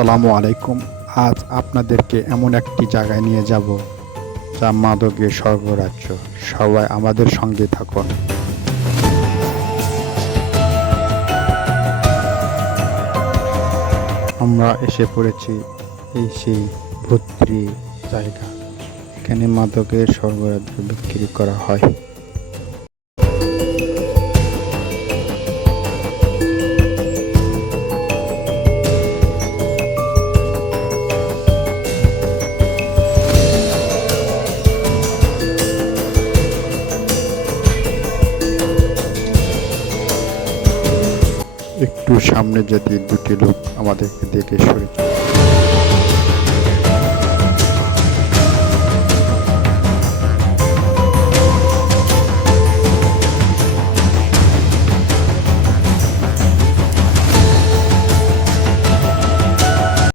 আসসালামু আলাইকুম। আজ আপনাদেরকে এমন একটি জায়গায় নিয়ে যাব যা মাদকের স্বর্গরাজ্য। সবাই আমাদের সঙ্গে থাকুন। আমরা এসে পড়েছি এই সেই ভূত্রি জায়গা। এখানে মাদকের স্বর্গরাজ্য বিক্রি করা হয়। একটু সামনে যেতে দুটি লোক আমাদেরকে দেখে সরে চলে।